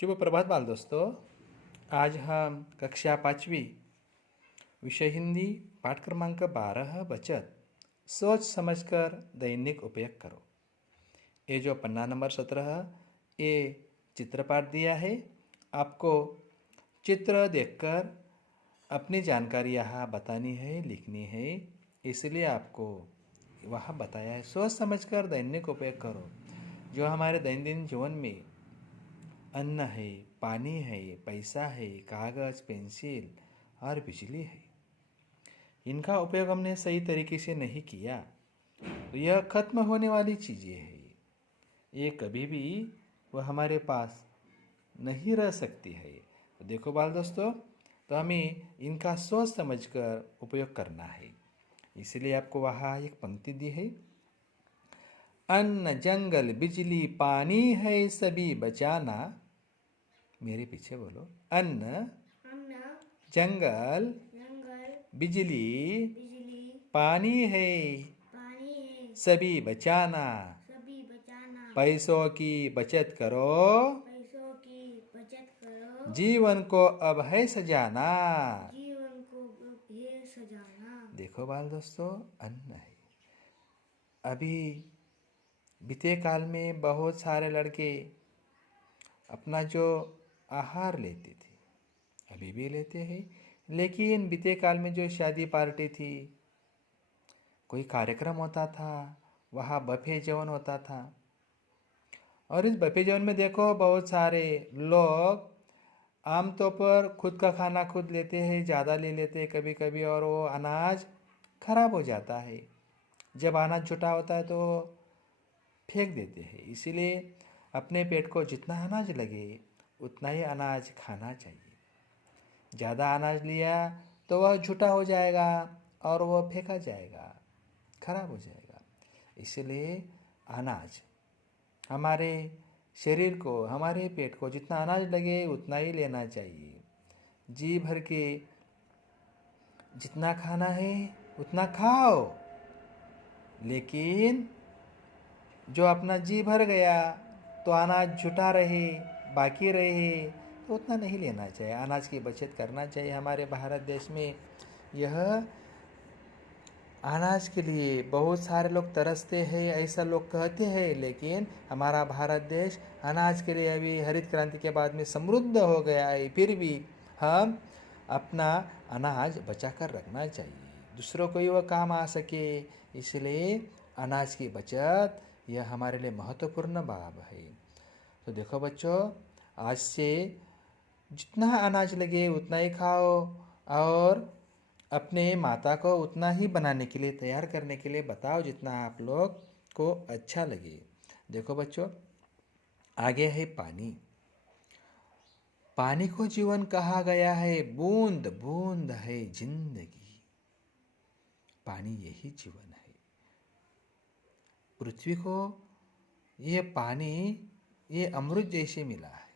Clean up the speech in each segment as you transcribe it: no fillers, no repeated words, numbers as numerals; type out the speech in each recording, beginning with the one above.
शुभ प्रभात बाल दोस्तों। आज हम कक्षा 5वीं विषय हिंदी पाठ क्रमांक 12 बचत सोच समझकर दैनिक उपयोग करो। ये जो पन्ना नंबर 17 ये चित्रपाठ दिया है। आपको चित्र देखकर अपनी जानकारी यहाँ बतानी है, लिखनी है। इसलिए आपको वहाँ बताया है सोच समझकर दैनिक उपयोग करो। जो हमारे दैनंदिन जीवन में अन्न है, पानी है, पैसा है, कागज़, पेंसिल और बिजली है, इनका उपयोग हमने सही तरीके से नहीं किया तो यह खत्म होने वाली चीज़ें हैं। ये कभी भी वह हमारे पास नहीं रह सकती है। तो देखो बाल दोस्तों, तो हमें इनका सोच समझकर उपयोग करना है। इसलिए आपको वहाँ एक पंक्ति दी है, अन्न जंगल बिजली पानी है सभी बचाना। मेरे पीछे बोलो, अन्न जंगल बिजली पानी है सभी बचाना। पैसों की बचत करो जीवन को अब है सजाना। देखो बाल दोस्तों, अन्न है। अभी बीते काल में बहुत सारे लड़के अपना जो आहार लेते थे, अभी भी लेते हैं, लेकिन बीते काल में जो शादी पार्टी थी, कोई कार्यक्रम होता था, वहाँ बफे जवन होता था। और इस बफे जवन में देखो बहुत सारे लोग आमतौर पर खुद का खाना खुद लेते हैं, ज़्यादा ले लेते हैं कभी कभी, और वो अनाज खराब हो जाता है। जब अनाज जुटा होता है तो फेंक देते हैं। इसीलिए अपने पेट को जितना अनाज लगे उतना ही अनाज खाना चाहिए। ज़्यादा अनाज लिया तो वह झूठा हो जाएगा और वह फेंका जाएगा, खराब हो जाएगा। इसलिए अनाज हमारे शरीर को, हमारे पेट को जितना अनाज लगे उतना ही लेना चाहिए। जी भर के जितना खाना है उतना खाओ, लेकिन जो अपना जी भर गया तो अनाज जुटा रहे, बाकी रहे, तो उतना नहीं लेना चाहिए। अनाज की बचत करना चाहिए। हमारे भारत देश में यह अनाज के लिए बहुत सारे लोग तरसते हैं, ऐसा लोग कहते हैं, लेकिन हमारा भारत देश अनाज के लिए अभी हरित क्रांति के बाद में समृद्ध हो गया है। फिर भी हम अपना अनाज बचा कर रखना चाहिए, दूसरों को ही वह काम आ सके। इसलिए अनाज की बचत यह हमारे लिए महत्वपूर्ण बात है। तो देखो बच्चों, आज से जितना अनाज लगे उतना ही खाओ और अपने माता को उतना ही बनाने के लिए, तैयार करने के लिए बताओ जितना आप लोग को अच्छा लगे। देखो बच्चों, आगे है पानी। पानी को जीवन कहा गया है, बूंद बूंद है जिंदगी। पानी यही जीवन है। पृथ्वी को ये पानी, ये अमृत जैसे मिला है,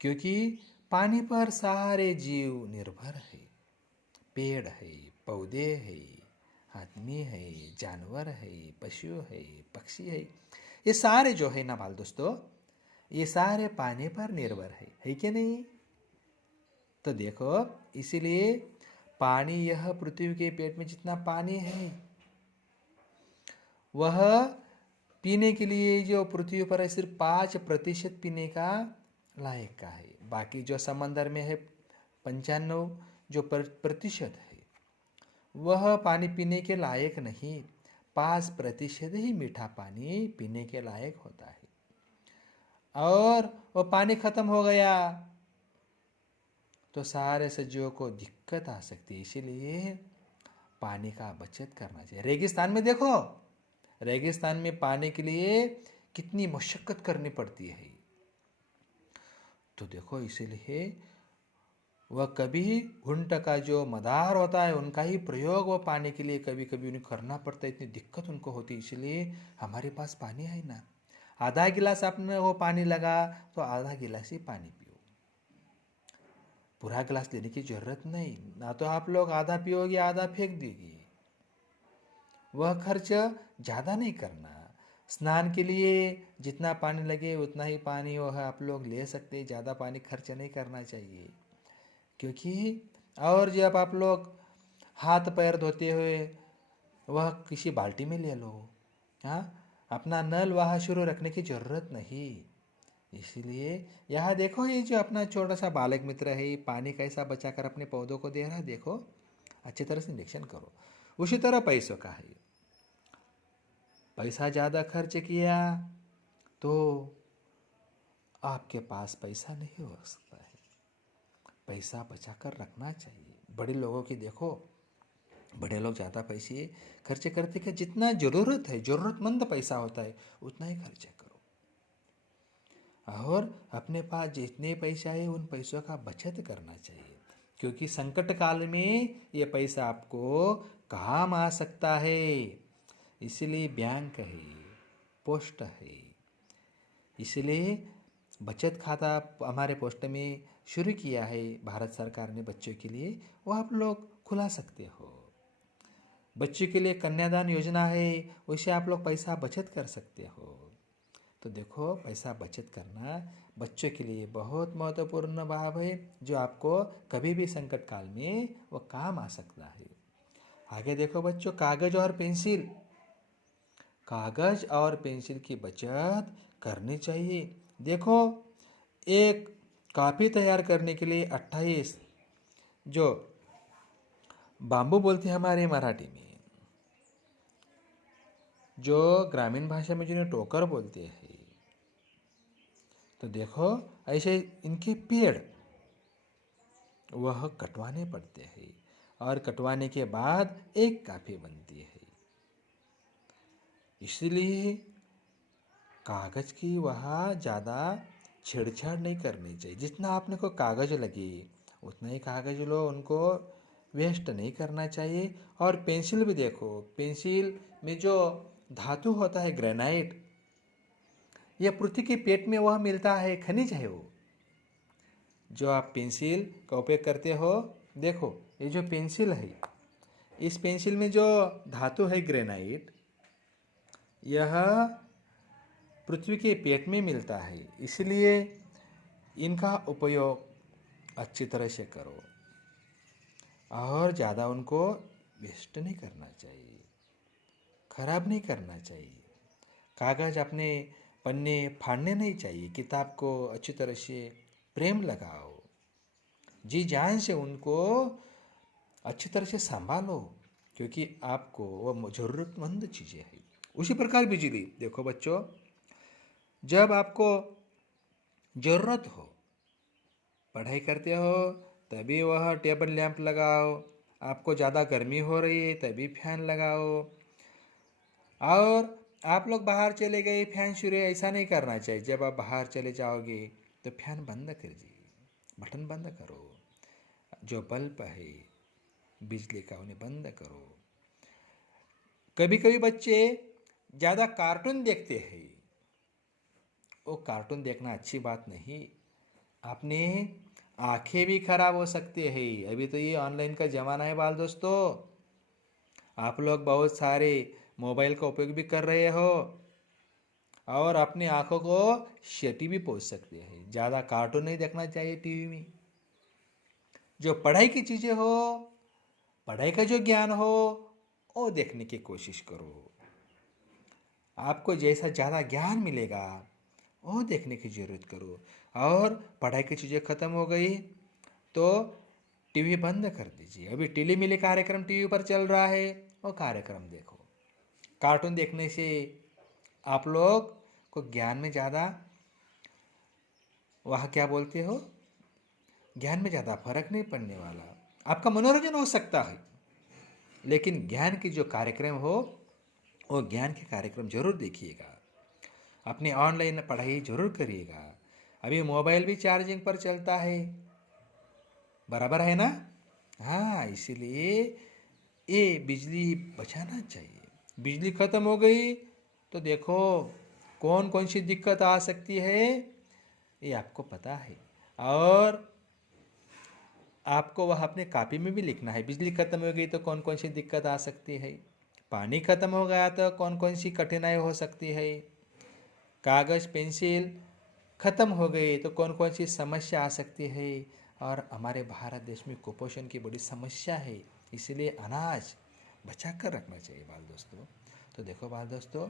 क्योंकि पानी पर सारे जीव निर्भर है। पेड़ है, पौधे है, आदमी है, जानवर है, पशु है, पक्षी है, ये सारे जो है ना बाल दोस्तों, ये सारे पानी पर निर्भर है कि नहीं? तो देखो, इसीलिए पानी, यह पृथ्वी के पेट में जितना पानी है वह पीने के लिए जो पृथ्वी पर है सिर्फ 5% पीने का लायक का है। बाकी जो समंदर में है 95 जो प्रतिशत है वह पानी पीने के लायक नहीं। 5% ही मीठा पानी पीने के लायक होता है, और वो पानी खत्म हो गया तो सारे सजीवों को दिक्कत आ सकती है। इसीलिए पानी का बचत करना चाहिए। रेगिस्तान में देखो, रेगिस्तान में पानी के लिए कितनी मशक्कत करनी पड़ती है। तो देखो, इसीलिए वह कभी ऊंट का जो मदार होता है उनका ही प्रयोग वो पानी के लिए कभी कभी उन्हें करना पड़ता है, इतनी दिक्कत उनको होती है। इसलिए हमारे पास पानी है ना, आधा गिलास आपने वो पानी लगा तो आधा गिलास ही पानी पियो, पूरा गिलास लेने की जरूरत नहीं। ना तो आप लोग आधा पियोगे आधा फेंक देगी, वह खर्च ज़्यादा नहीं करना। स्नान के लिए जितना पानी लगे उतना ही पानी वह आप लोग ले सकते, ज़्यादा पानी खर्च नहीं करना चाहिए। क्योंकि और जब आप लोग हाथ पैर धोते हुए वह किसी बाल्टी में ले लो। हाँ, अपना नल वहाँ शुरू रखने की ज़रूरत नहीं। इसलिए यहाँ देखो, ये जो अपना छोटा सा बालक मित्र है, ये पानी कैसा बचाकर अपने पौधों को दे रहा है, देखो अच्छी तरह से निरीक्षण करो। उसी तरह पैसों का है, पैसा ज़्यादा खर्च किया तो आपके पास पैसा नहीं हो सकता है। पैसा बचा कर रखना चाहिए। बड़े लोगों की देखो, बड़े लोग ज़्यादा पैसे खर्चे करते कि जितना ज़रूरत है, ज़रूरतमंद पैसा होता है उतना ही खर्चे करो। और अपने पास जितने पैसा है उन पैसों का बचत करना चाहिए, क्योंकि संकट काल में ये पैसा आपको काम आ सकता है। इसलिए बैंक है, पोस्ट है, इसलिए बचत खाता हमारे पोस्ट में शुरू किया है भारत सरकार ने बच्चों के लिए, वो आप लोग खुला सकते हो। बच्चों के लिए कन्यादान योजना है, उससे आप लोग पैसा बचत कर सकते हो। तो देखो, पैसा बचत करना बच्चों के लिए बहुत महत्वपूर्ण भाव है, जो आपको कभी भी संकट काल में वो काम आ सकता है। आगे देखो बच्चों, कागज और पेंसिल, कागज और पेंसिल की बचत करनी चाहिए। देखो, एक कॉपी तैयार करने के लिए 28 जो बाम्बू बोलते हैं हमारे मराठी में, जो ग्रामीण भाषा में जिन्हें टोकर बोलते हैं, तो देखो ऐसे इनके पेड़ वह कटवाने पड़ते हैं, और कटवाने के बाद एक काफी बनती है। इसलिए कागज की वह ज़्यादा छेड़छाड़ नहीं करनी चाहिए। जितना आपने को कागज लगे उतना ही कागज लो, उनको वेस्ट नहीं करना चाहिए। और पेंसिल भी देखो, पेंसिल में जो धातु होता है ग्रेनाइट, यह पृथ्वी के पेट में वह मिलता है, खनिज है वो। जो आप पेंसिल का उपयोग करते हो, देखो ये जो पेंसिल है, इस पेंसिल में जो धातु है ग्रेनाइट, यह पृथ्वी के पेट में मिलता है। इसलिए इनका उपयोग अच्छी तरह से करो और ज़्यादा उनको वेस्ट नहीं करना चाहिए, खराब नहीं करना चाहिए। कागज़ अपने पन्ने फाड़ने नहीं चाहिए। किताब को अच्छी तरह से प्रेम लगाओ, जी जान से उनको अच्छी तरह से संभालो, क्योंकि आपको वह ज़रूरतमंद चीज़ें हैं। उसी प्रकार बिजली, देखो बच्चों, जब आपको ज़रूरत हो, पढ़ाई करते हो तभी वह टेबल लैंप लगाओ, आपको ज़्यादा गर्मी हो रही है तभी फैन लगाओ। और आप लोग बाहर चले गए, फैन शुरू है, ऐसा नहीं करना चाहिए। जब आप बाहर चले जाओगे तो फैन बंद कर दीजिए, बटन बंद करो। जो बल्ब है बिजली का उन्हें बंद करो। कभी कभी बच्चे ज़्यादा कार्टून देखते हैं, वो कार्टून देखना अच्छी बात नहीं। आपने आंखें भी खराब हो सकती है। अभी तो ये ऑनलाइन का ज़माना है बाल दोस्तों, आप लोग बहुत सारे मोबाइल का उपयोग भी कर रहे हो और अपनी आंखों को क्षति भी पहुंच सकते हैं। ज़्यादा कार्टून नहीं देखना चाहिए टीवी में। जो पढ़ाई की चीज़ें हो, पढ़ाई का जो ज्ञान हो, वो देखने की कोशिश करो। आपको जैसा ज़्यादा ज्ञान मिलेगा वो देखने की ज़रूरत करो। और पढ़ाई की चीज़ें ख़त्म हो गई तो टीवी बंद कर दीजिए। अभी टिली-मिली कार्यक्रम टीवी पर चल रहा है, वो कार्यक्रम देखो। कार्टून देखने से आप लोग को ज्ञान में ज़्यादा, वह क्या बोलते हो, ज्ञान में ज़्यादा फर्क नहीं पड़ने वाला। आपका मनोरंजन हो सकता है, लेकिन ज्ञान की जो कार्यक्रम हो वो ज्ञान के कार्यक्रम जरूर देखिएगा। अपनी ऑनलाइन पढ़ाई जरूर करिएगा। अभी मोबाइल भी चार्जिंग पर चलता है, बराबर है ना? हाँ, इसीलिए ये बिजली बचाना चाहिए। बिजली ख़त्म हो गई तो देखो कौन कौन सी दिक्कत आ सकती है, ये आपको पता है। और आपको वह अपने कॉपी में भी लिखना है, बिजली ख़त्म हो गई तो कौन कौन सी दिक्कत आ सकती है। पानी खत्म हो गया तो कौन कौन सी कठिनाई हो सकती है, कागज़ पेंसिल खत्म हो गई तो कौन कौन सी समस्या आ सकती है। और हमारे भारत देश में कुपोषण की बड़ी समस्या है, इसलिए अनाज बचा कर रखना चाहिए बाल दोस्तों। तो देखो बाल दोस्तों,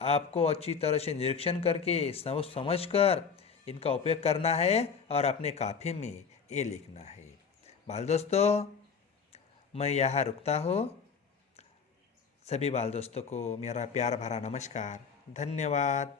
आपको अच्छी तरह से निरीक्षण करके समझ कर इनका उपयोग करना है और अपने काफी में ये लिखना है। बाल दोस्तों, मैं यहाँ रुकता हूँ। सभी बाल दोस्तों को मेरा प्यार भरा नमस्कार, धन्यवाद।